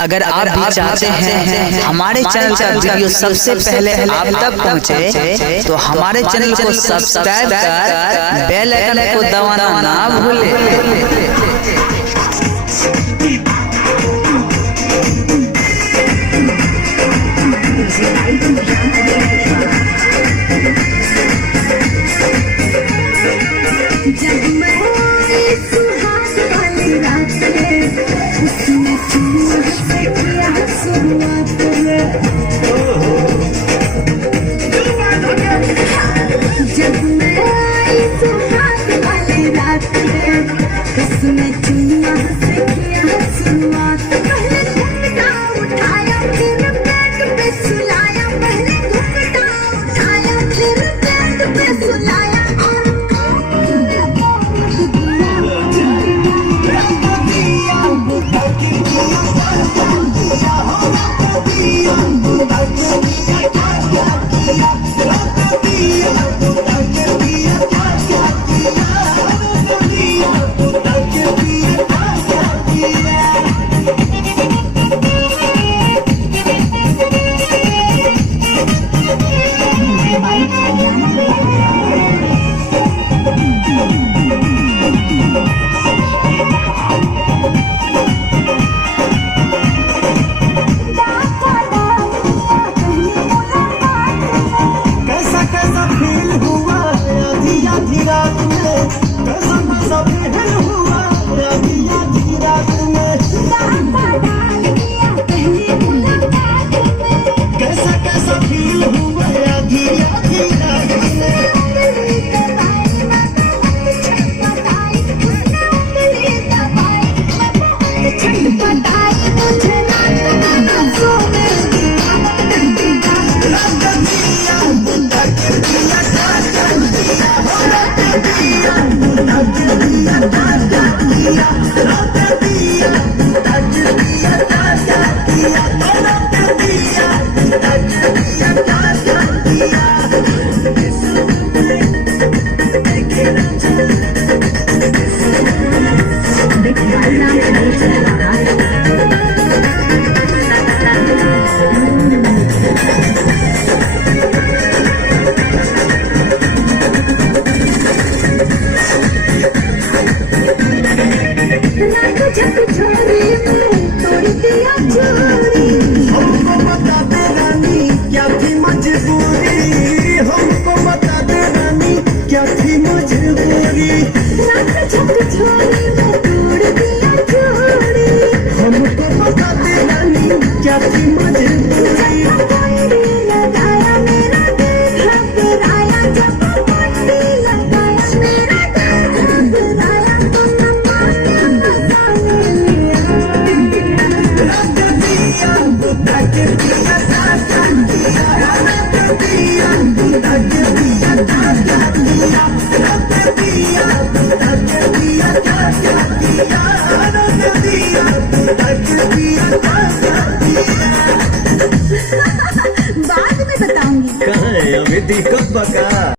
अगर आप भी चाहते हैं हमारे चैनल का वीडियो सबसे पहले आप तक पहुंचे, तो हमारे चैनल को सब्सक्राइब कर बेल आइकन को दबाना ना भूलें। जब मैं सुहाग वाली रात में उसने चुम्मा से किया शुरुआत में, जब मैं सुहाग वाली रात में उसने चुम्मा से किया शुरुआत। पहले घुंघटा उठाया फिर बेड पे सुलाया, पहले घुंघटा उठाया फिर बेड पे सुलाया। हमको बता दे रानी क्या थी मजबूरी, हमको बता दे रानी क्या थी मजबूरी। हमको बता दे रानी क्या थी मजबूरी। बाद में बताऊंगी। कहाँ है अभी दीपक बका।